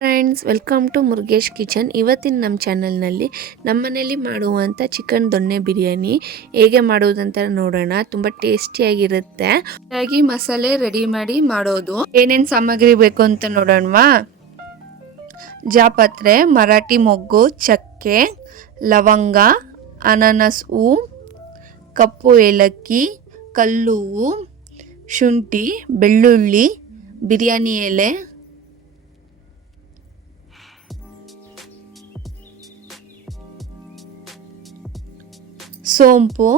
Friends welcome to Murugesh kitchen ಇವತ್ತಿನ ನಮ್ಮ ಚಾನಲ್ನಲ್ಲಿ ನಮ್ಮನೇಲಿ ಮಾಡುವಂಥ ಚಿಕನ್ ದೊಣ್ಣೆ ಬಿರಿಯಾನಿ ಹೇಗೆ ಮಾಡೋದಂತ ನೋಡೋಣ ತುಂಬ ಟೇಸ್ಟಿಯಾಗಿರುತ್ತೆ ಹಾಗಾಗಿ ಮಸಾಲೆ ರೆಡಿ ಮಾಡಿ ಮಾಡೋದು ಏನೇನು ಸಾಮಗ್ರಿ ಬೇಕು ಅಂತ ನೋಡೋಣವಾ ಜಾಪತ್ರೆ ಮರಾಠಿ ಮೊಗ್ಗು ಚಕ್ಕೆ ಲವಂಗ ಅನಾನಸ್ ಹೂ ಕಪ್ಪು ಏಲಕ್ಕಿ ಕಲ್ಲು ಹೂವು ಶುಂಠಿ ಬೆಳ್ಳುಳ್ಳಿ ಬಿರಿಯಾನಿ ಎಲೆ ಸೋಂಪು,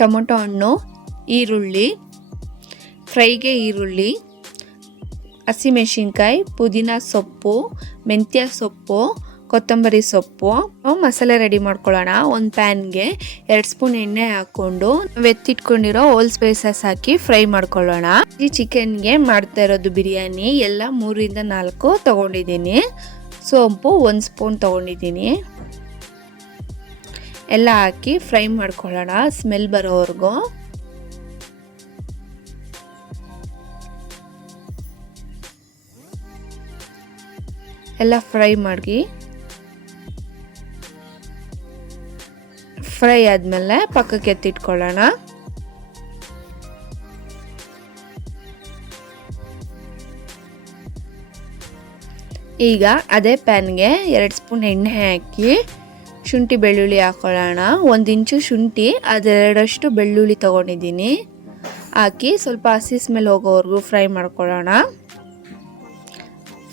ಟೊಮೊಟೊ ಹಣ್ಣು, ಈರುಳ್ಳಿ, ಫ್ರೈಗೆ ಈರುಳ್ಳಿ, ಹಸಿಮೆಣಸಿನ್ಕಾಯಿ, ಪುದೀನ ಸೊಪ್ಪು, ಮೆಂತ್ಯ ಸೊಪ್ಪು, ಕೊತ್ತಂಬರಿ ಸೊಪ್ಪು. ಮಸಾಲೆ ರೆಡಿ ಮಾಡ್ಕೊಳ್ಳೋಣ. ಒಂದು ಪ್ಯಾನ್ಗೆ ಎರಡು ಸ್ಪೂನ್ ಎಣ್ಣೆ ಹಾಕ್ಕೊಂಡು ಎತ್ತಿಟ್ಕೊಂಡಿರೋ ಹೋಲ್ ಸ್ಪೈಸಸ್ ಹಾಕಿ ಫ್ರೈ ಮಾಡ್ಕೊಳ್ಳೋಣ. ಈ ಚಿಕನ್ಗೆ ಮಾಡ್ತಾ ಇರೋದು ಬಿರಿಯಾನಿ. ಎಲ್ಲ ಮೂರಿಂದ ನಾಲ್ಕು ತೊಗೊಂಡಿದ್ದೀನಿ. ಸೋಂಪು ಒಂದು ಸ್ಪೂನ್ ತಗೊಂಡಿದ್ದೀನಿ. ಎಲ್ಲ ಹಾಕಿ ಫ್ರೈ ಮಾಡ್ಕೊಳ್ಳೋಣ. ಸ್ಮೆಲ್ ಬರೋವರೆಗೂ. ಎಲ್ಲ ಫ್ರೈ ಮಾಡಿ ಫ್ರೈ ಆದಮೇಲೆ ಪಕ್ಕಕ್ಕೆ ಎತ್ತಿಟ್ಕೊಳ್ಳೋಣ. ಈಗ ಅದೇ ಪ್ಯಾನ್ಗೆ ಎರಡು ಸ್ಪೂನ್ ಎಣ್ಣೆ ಹಾಕಿ ಶುಂಠಿ ಬೆಳ್ಳುಳ್ಳಿ ಹಾಕೊಳ್ಳೋಣ. ಒಂದು ಇಂಚು ಶುಂಠಿ, ಅದೆರಡಷ್ಟು ಬೆಳ್ಳುಳ್ಳಿ ತೊಗೊಂಡಿದ್ದೀನಿ. ಹಾಕಿ ಸ್ವಲ್ಪ ಹಸಿ ಸ್ಮೆಲ್ ಹೋಗೋವರೆಗೂ ಫ್ರೈ ಮಾಡ್ಕೊಳ್ಳೋಣ.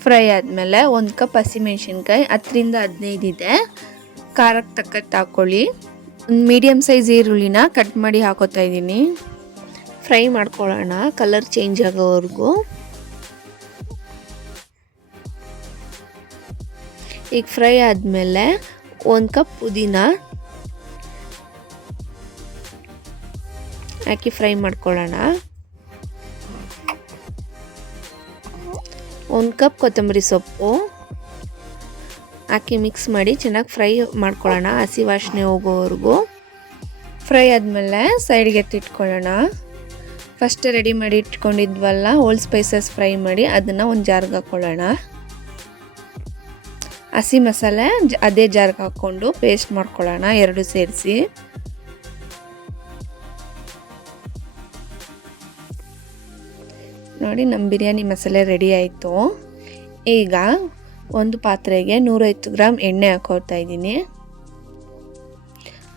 ಫ್ರೈ ಆದಮೇಲೆ ಒಂದು ಕಪ್ ಹಸಿಮೆಣ್ಸಿನ್ಕಾಯಿ, ಹತ್ತರಿಂದ ಹದಿನೈದು ಇದೆ. ಖಾರಕ್ಕೆ ತಕ್ಕಟ್ಟು ಹಾಕ್ಕೊಳ್ಳಿ ಒಂದು ಮೀಡಿಯಮ್ ಸೈಜ್ ಈರುಳ್ಳಿನ ಕಟ್ ಮಾಡಿ ಹಾಕೋತಾ ಇದ್ದೀನಿ. ಫ್ರೈ ಮಾಡ್ಕೊಳ್ಳೋಣ ಕಲರ್ ಚೇಂಜ್ ಆಗೋವರೆಗೂ. ಈಗ ಫ್ರೈ ಆದಮೇಲೆ ಒಂದು ಕಪ್ ಪುದೀನ. ಹಾಕಿ ಫ್ರೈ ಮಾಡ್ಕೊಳ್ಳೋಣ. ಒಂದು ಕಪ್ ಕೊತ್ತಂಬರಿ ಸೊಪ್ಪು. ಹಾಕಿ ಮಿಕ್ಸ್ ಮಾಡಿ ಚೆನ್ನಾಗಿ ಫ್ರೈ ಮಾಡ್ಕೊಳ್ಳೋಣ ಹಸಿ ವಾಸನೆ ಹೋಗೋವರೆಗೂ. ಫ್ರೈ ಆದಮೇಲೆ ಸೈಡ್ಗೆ ಎತ್ತಿಟ್ಕೊಳ್ಳೋಣ. ಫಸ್ಟ್ ರೆಡಿ ಮಾಡಿ ಇಟ್ಕೊಂಡಿದ್ವಲ್ಲ ಓಲ್ಡ್ ಸ್ಪೈಸಸ್ ಫ್ರೈ ಮಾಡಿ ಅದನ್ನು ಒಂದು ಜಾರ್ಗೆ ಹಾಕ್ಕೊಳ್ಳೋಣ. ಹಸಿ ಮಸಾಲೆ ಅದೇ ಜಾರ್ಗೆ ಹಾಕ್ಕೊಂಡು ಪೇಸ್ಟ್ ಮಾಡ್ಕೊಳ್ಳೋಣ, ಎರಡು ಸೇರಿಸಿ. ನೋಡಿ ನಮ್ಮ ಬಿರಿಯಾನಿ ಮಸಾಲೆ ರೆಡಿ ಆಯಿತು. ಈಗ ಒಂದು ಪಾತ್ರೆಗೆ ನೂರೈವತ್ತು ಗ್ರಾಮ್ ಎಣ್ಣೆ ಹಾಕೋತಾ ಇದ್ದೀನಿ.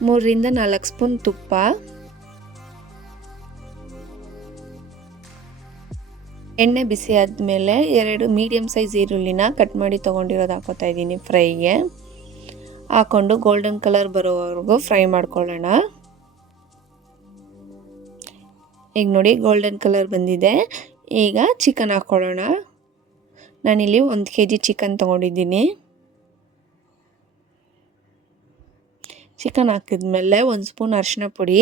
ಮೂರರಿಂದ ನಾಲ್ಕು ಸ್ಪೂನ್ ತುಪ್ಪ. ಎಣ್ಣೆ ಬಿಸಿ ಆದಮೇಲೆ ಎರಡು ಮೀಡಿಯಮ್ ಸೈಜ್ ಈರುಳ್ಳಿನ ಕಟ್ ಮಾಡಿ ತೊಗೊಂಡಿರೋದು ಹಾಕೋತಾ ಇದ್ದೀನಿ ಫ್ರೈಗೆ. ಹಾಕ್ಕೊಂಡು ಗೋಲ್ಡನ್ ಕಲರ್ ಬರೋವರೆಗೂ ಫ್ರೈ ಮಾಡ್ಕೊಳ್ಳೋಣ. ಈಗ ನೋಡಿ ಗೋಲ್ಡನ್ ಕಲರ್ ಬಂದಿದೆ. ಈಗ ಚಿಕನ್ ಹಾಕ್ಕೊಳ್ಳೋಣ ನಾನಿಲ್ಲಿ ಒಂದು ಕೆ ಜಿ ಚಿಕನ್ ತೊಗೊಂಡಿದ್ದೀನಿ. ಚಿಕನ್ ಹಾಕಿದ್ಮೇಲೆ ಒಂದು ಸ್ಪೂನ್ ಅರಿಶಿನ ಪುಡಿ.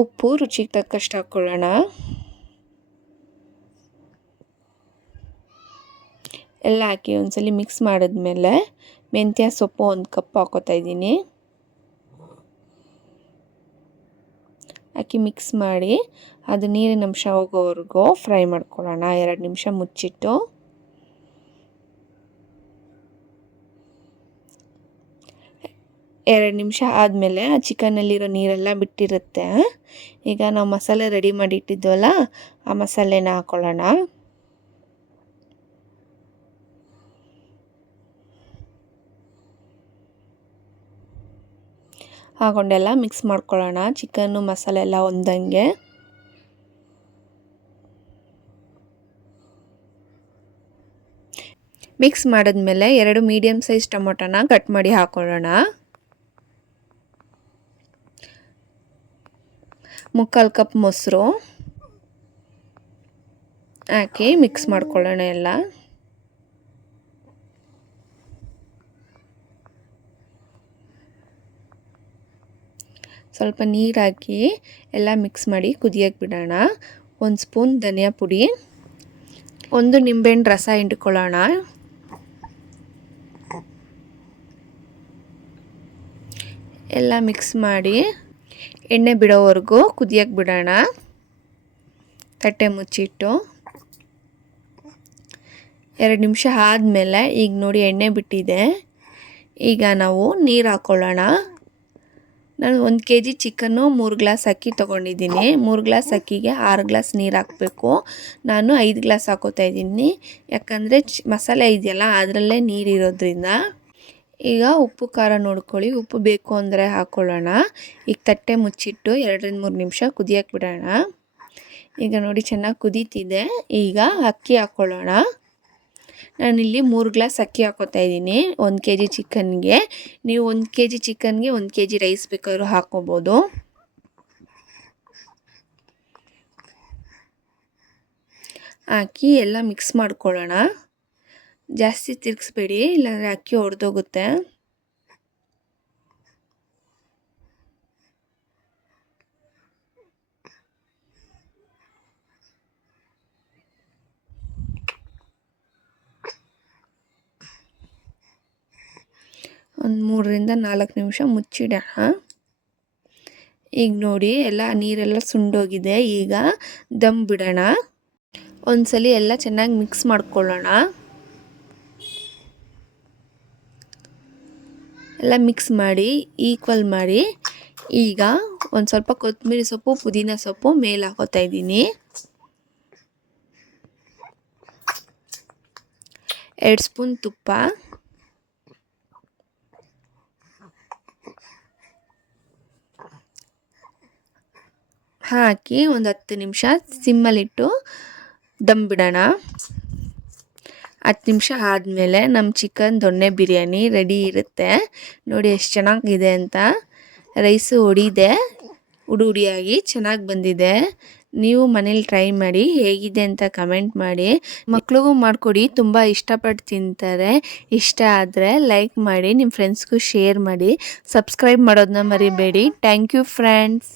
ಉಪ್ಪು ರುಚಿಗೆ ತಕ್ಕಷ್ಟು ಹಾಕ್ಕೊಳ್ಳೋಣ ಎಲ್ಲ ಹಾಕಿ ಒಂದ್ಸಲಿ ಮಿಕ್ಸ್ ಮಾಡಿದ್ಮೇಲೆ ಮೆಂತ್ಯ ಸೊಪ್ಪು ಒಂದು ಕಪ್ ಹಾಕೋತಾ ಇದ್ದೀನಿ. ಹಾಕಿ ಮಿಕ್ಸ್ ಮಾಡಿ ಅದು ನೀರಿನ ಅಂಶ ಹೋಗೋವರೆಗೂ ಫ್ರೈ ಮಾಡ್ಕೊಳ್ಳೋಣ. ಎರಡು ನಿಮಿಷ ಮುಚ್ಚಿಟ್ಟು. ಎರಡು ನಿಮಿಷ ಆದಮೇಲೆ ಆ ಚಿಕನಲ್ಲಿರೋ ನೀರೆಲ್ಲ ಬಿಟ್ಟಿರುತ್ತೆ. ಈಗ ನಾವು ಮಸಾಲೆ ರೆಡಿ ಮಾಡಿ ಇಟ್ಟಿದ್ವಲ್ಲ ಆ ಮಸಾಲೆನ ಹಾಕ್ಕೊಳ್ಳೋಣ ಹಾಕೊಂಡೆಲ್ಲ ಮಿಕ್ಸ್ ಮಾಡ್ಕೊಳ್ಳೋಣ. ಚಿಕನ್ನು ಮಸಾಲೆ ಎಲ್ಲ ಒಂದಂಗೆ. ಮಿಕ್ಸ್ ಮಾಡಿದ್ಮೇಲೆ ಎರಡು ಮೀಡಿಯಮ್ ಸೈಜ್ ಟೊಮೊಟೊನ ಕಟ್ ಮಾಡಿ ಹಾಕೊಳ್ಳೋಣ. ಮುಕ್ಕಾಲು ಕಪ್ ಮೊಸರು ಹಾಕಿ ಮಿಕ್ಸ್ ಮಾಡ್ಕೊಳ್ಳೋಣ ಎಲ್ಲ. ಸ್ವಲ್ಪ ನೀರು ಹಾಕಿ ಎಲ್ಲ ಮಿಕ್ಸ್ ಮಾಡಿ ಕುದಿಯೋಕ್ಕೆ ಬಿಡೋಣ. ಒಂದು ಸ್ಪೂನ್ ಧನಿಯಾ ಪುಡಿ, ಒಂದು ನಿಂಬೆಹಣ್ಣು ರಸ ಹಿಂಡ್ಕೊಳ್ಳೋಣ. ಎಲ್ಲ ಮಿಕ್ಸ್ ಮಾಡಿ ಎಣ್ಣೆ ಬಿಡೋವರೆಗೂ ಕುದಿಯೋಕ್ಕೆ ಬಿಡೋಣ. ತಟ್ಟೆ ಮುಚ್ಚಿಟ್ಟು. ಎರಡು ನಿಮಿಷ ಆದಮೇಲೆ ಈಗ ನೋಡಿ ಎಣ್ಣೆ ಬಿಟ್ಟಿದೆ. ಈಗ ನಾವು ನೀರು ಹಾಕ್ಕೊಳ್ಳೋಣ ನಾನು ಒಂದು ಕೆ ಜಿ ಚಿಕನ್ನು ಮೂರು ಗ್ಲಾಸ್ ಅಕ್ಕಿ ತೊಗೊಂಡಿದ್ದೀನಿ. ಮೂರು ಗ್ಲಾಸ್ ಅಕ್ಕಿಗೆ ಆರು ಗ್ಲಾಸ್ ನೀರು ಹಾಕಬೇಕು. ನಾನು ಐದು ಗ್ಲಾಸ್ ಹಾಕೋತಾ ಇದ್ದೀನಿ. ಯಾಕಂದರೆ ಚ್ ಮಸಾಲೆ ಇದೆಯಲ್ಲ, ಅದರಲ್ಲೇ ನೀರಿರೋದ್ರಿಂದ ಈಗ ಉಪ್ಪು, ಖಾರ ನೋಡ್ಕೊಳ್ಳಿ. ಉಪ್ಪು ಬೇಕು ಅಂದರೆ ಹಾಕ್ಕೊಳ್ಳೋಣ ಈಗ ತಟ್ಟೆ ಮುಚ್ಚಿಟ್ಟು ಎರಡರಿಂದ ಮೂರು ನಿಮಿಷ ಕುದಿಯಕ್ಕೆ ಬಿಡೋಣ. ಈಗ ನೋಡಿ ಚೆನ್ನಾಗಿ ಕುದೀತಿದೆ. ಈಗ ಅಕ್ಕಿ ಹಾಕ್ಕೊಳ್ಳೋಣ ನಾನಿಲ್ಲಿ ಮೂರು ಗ್ಲಾಸ್ ಅಕ್ಕಿ ಹಾಕೋತಾ ಇದ್ದೀನಿ. ಒಂದು ಕೆ ಜಿ ಚಿಕನ್ಗೆ. ನೀವು ಒಂದು ಕೆ ಜಿ ಚಿಕನ್ಗೆ ಒಂದು ಕೆ ಜಿ ರೈಸ್ ಬೇಕಾದ್ರೂ ಹಾಕ್ಕೊಬೋದು ಹಾಕಿ ಎಲ್ಲ ಮಿಕ್ಸ್ ಮಾಡ್ಕೊಳ್ಳೋಣ. ಜಾಸ್ತಿ ತಿರುಗಿಸ್ಬೇಡಿ, ಇಲ್ಲಾಂದರೆ ಅಕ್ಕಿ ಒಡೆದೋಗುತ್ತೆ. ಒಂದು ಮೂರರಿಂದ ನಾಲ್ಕು ನಿಮಿಷ ಮುಚ್ಚಿಡೋಣ ಈಗ ನೋಡಿ, ಎಲ್ಲ ನೀರೆಲ್ಲ ಸುಂಡೋಗಿದೆ. ಈಗ ದಮ್ ಬಿಡೋಣ. ಒಂದ್ಸಲಿ ಎಲ್ಲ ಚೆನ್ನಾಗಿ ಮಿಕ್ಸ್ ಮಾಡ್ಕೊಳ್ಳೋಣ. ಎಲ್ಲ ಮಿಕ್ಸ್ ಮಾಡಿ ಈಕ್ವಲ್ ಮಾಡಿ, ಈಗ ಒಂದು ಸ್ವಲ್ಪ ಕೊತ್ತಂಬರಿ ಸೊಪ್ಪು, ಪುದೀನ ಸೊಪ್ಪು ಮೇಲೆ ಹಾಕೋತಾ ಇದ್ದೀನಿ. ಎರಡು ಸ್ಪೂನ್ ತುಪ್ಪ. ಹಾಕಿ ಒಂದು ಹತ್ತು ನಿಮಿಷ ಸಿಮ್ಮಲ್ಲಿಟ್ಟು ದಮ್ ಬಿಡೋಣ. ಹತ್ತು ನಿಮಿಷ ಆದಮೇಲೆ ನಮ್ಮ ಚಿಕನ್ ದೊಣ್ಣೆ ಬಿರಿಯಾನಿ ರೆಡಿ ಇರುತ್ತೆ. ನೋಡಿ ಎಷ್ಟು ಚೆನ್ನಾಗಿದೆ ಅಂತ. ರೈಸು ಹೊಡಿದೆ ಉಡಿ ಉಡಿಯಾಗಿ ಚೆನ್ನಾಗಿ ಬಂದಿದೆ. ನೀವು ಮನೇಲಿ ಟ್ರೈ ಮಾಡಿ, ಹೇಗಿದೆ ಅಂತ ಕಮೆಂಟ್ ಮಾಡಿ. ಮಕ್ಳಿಗೂ ಮಾಡಿಕೊಡಿ, ತುಂಬ ಇಷ್ಟಪಟ್ಟು ತಿಂತಾರೆ. ಇಷ್ಟ ಆದರೆ ಲೈಕ್ ಮಾಡಿ, ನಿಮ್ಮ ಫ್ರೆಂಡ್ಸ್ಗೂ ಶೇರ್ ಮಾಡಿ. ಸಬ್ಸ್ಕ್ರೈಬ್ ಮಾಡೋದನ್ನ ಮರಿಬೇಡಿ. Thank you, friends.